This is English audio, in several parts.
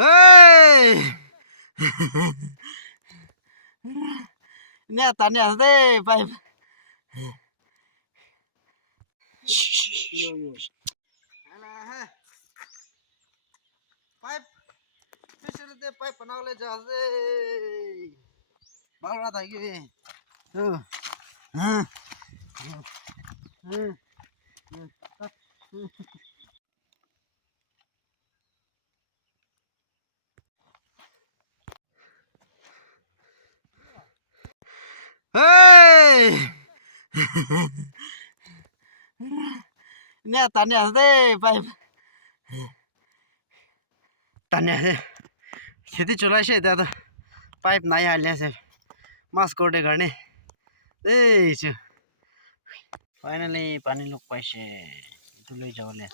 เฮ้ยเนี่ยตอนเนี้ยสิไปอะไรฮะไปไม่ใช่เรื่องไปปนเอาเลยจ้าสิบ้าอะไรกันเฮ้ยเนี่ยตอนเนี้ยสิไปตอนเนี้ยखेती चलायची आहे आता पाईप नाही आले असेल मास्क कोरडे करणे फायनली पाणी लोक पाहिजे तुला जेवले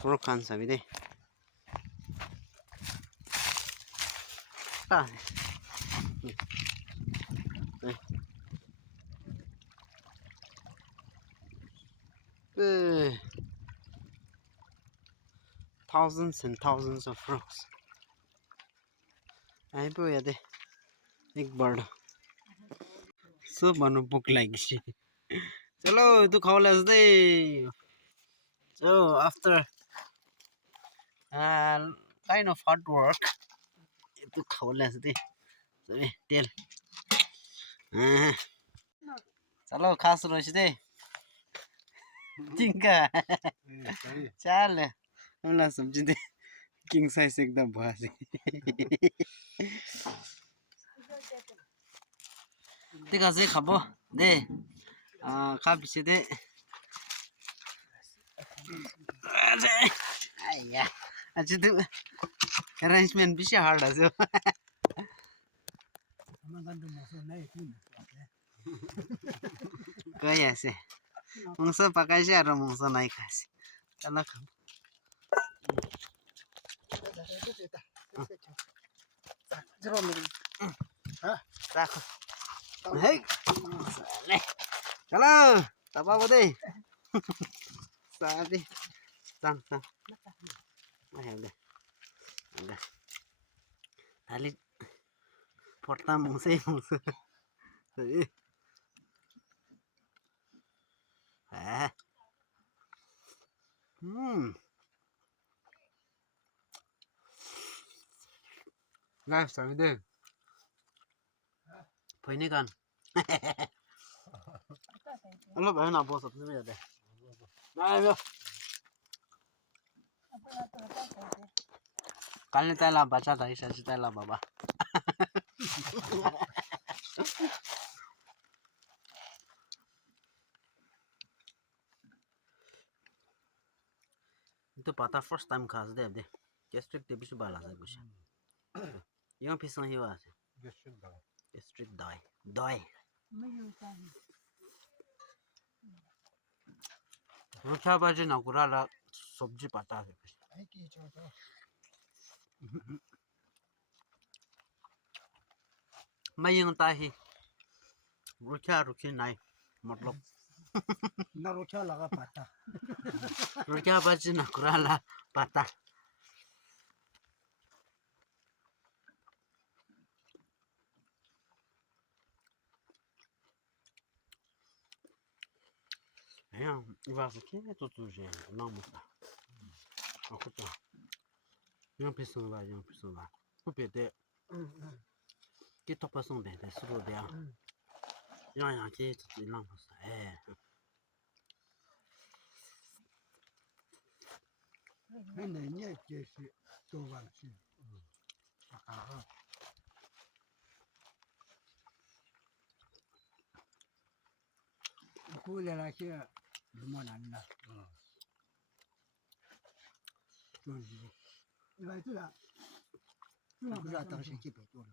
फुल खान सभी दे thousands and thousands of frogs I po yate ek bird so manu book like chalo tu khawlas de so after kind of hard work tu khawlas de so tell chalo khas roiche de tinka chal हमला समझी दे king size एकदम भारी देखा से खाबो दे खा पिसे दे अरे आया अच्छा तो अरेंजमेंट भी हार्ड है काय ऐसे मुंगसा पकायचे और मुंगसा नाही खायचे चला खा Halo, apa deh? Sadi, sang. Udah. Ali, porta mungse. Guys, sabi deh. Pwede kan? Ano ba na boss apne me de na kal ne tala bacha tha isa tala baba itu pata first time khas de gastric de bisu bala sa kuch yo pisan hi wa gastric dai Rochak बाजे नकुराला सब्जी पता है मैं यंता ही रुचा नहीं मतलब ना रोचा लगा पता रोचा बाजे नकुराला पता vas aqui é tudo gente não muda akuta não precisa vai o pede que topa são de suru de ya que tudo não muda né que se tovar assim Kule la kia lumana na. Ila itu la. Aku dah tahu sikit betul.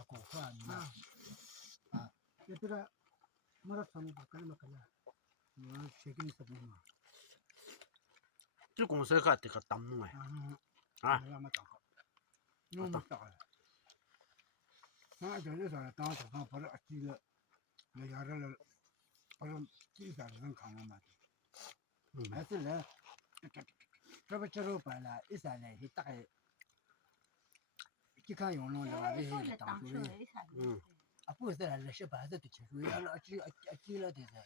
Aku faham. Itu la marat sama pakai makanya. Sikit ni sebelum. 这公司个这个当弄哎lama tak. Nomor tak. Nah jadi saya tahu tak pada akil le yara le 그럼 이사는 강남아. 음. 하여튼 저번처럼 봐라 이사네 히딱에 기가 용로가 왜 해? 당초에 아프스라 셔바서 되지. 알아 아치라 되자.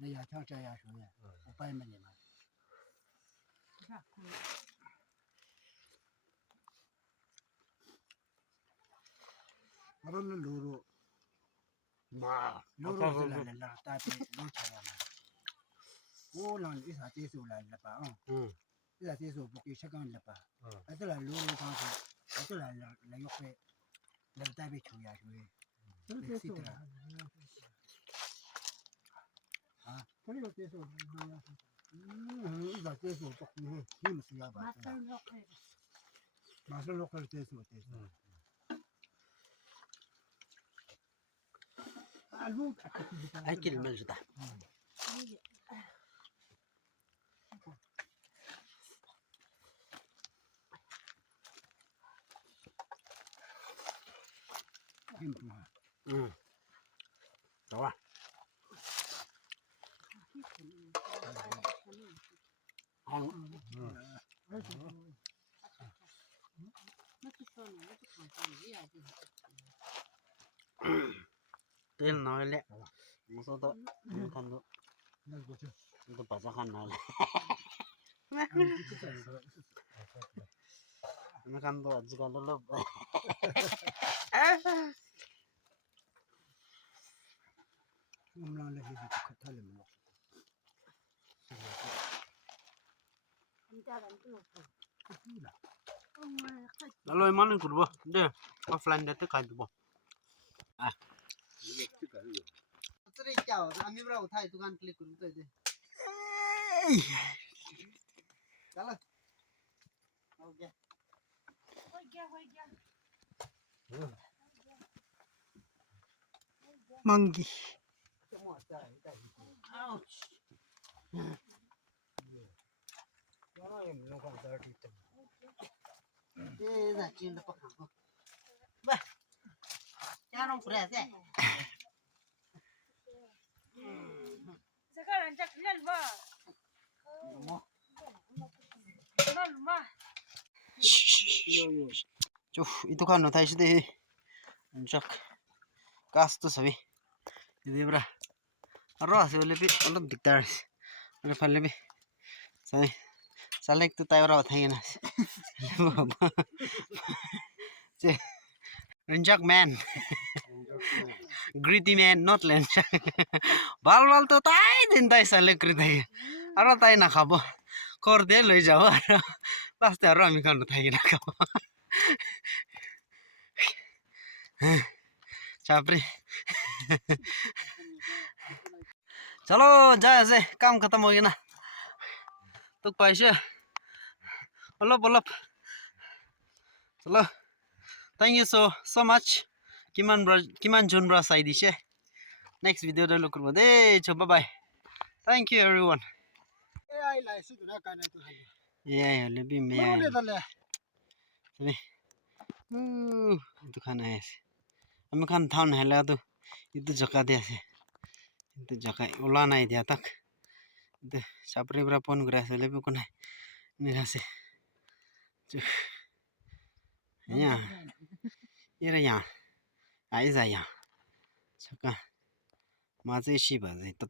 내가 창자야 소야. 오빠만이 말. 그러면 로로 마 로로를 따때 놓쳐야 말. 오는 이사 제수라 봐. 이사 제수 복이 시간 봐. 아들아 로로 가서 아들아 나 옆에 나 따비 줘야 돼. 엑시트라. 아, 그리고 제수 이사 제수 복이 힘을 써야 봐. 맛을 놓고 제수 제수. أكل الملجدة 좋아 तेल नहले मुसो त खानु त भाजा खान नहले न खान त आजकल ल 음란을 해서 커탈을 먹어. Lalu mana kurbo? Deh, offline dete kaji bo. Ah. Teri jauh, kami berapa thai dukan klik dulu tu je. Jalan. Oke. Monkey. Ouch. Là chuyện đó không. Ba. Cha không khỏe thế. Sekarang cak lelma. Lelma. Chuf, itu kan notai sih. Anjak. Kas tu sabi. Ini bra. Arwah sih lebih alat diktar. Ada fan lebih. Sai. Salek tu tayo raw thayin nas. Renjak man. Greedy man, not lenjak. Bal bal to tai din tai salek kritai. Aro tai na khabo. Kor de loi jao. Last aro ami kan thai na khabo. Chapri. चलो जाए से काम खत्म हो गया ना तो पैसे चलो thank you so much kiman John bra sai di she next video da look de cho bye bye thank you everyone AI lại sử dụng cái này tôi hay. yeah lebih me Mau lihat lah. sini itu kan es ami kan thaun hela tu itu jaka dia se itu jaka ulah nai dia tak itu sapri bra pon gras lebih kunai ni rase ya ira ya ai za ya chaka ma zai shi ba zai to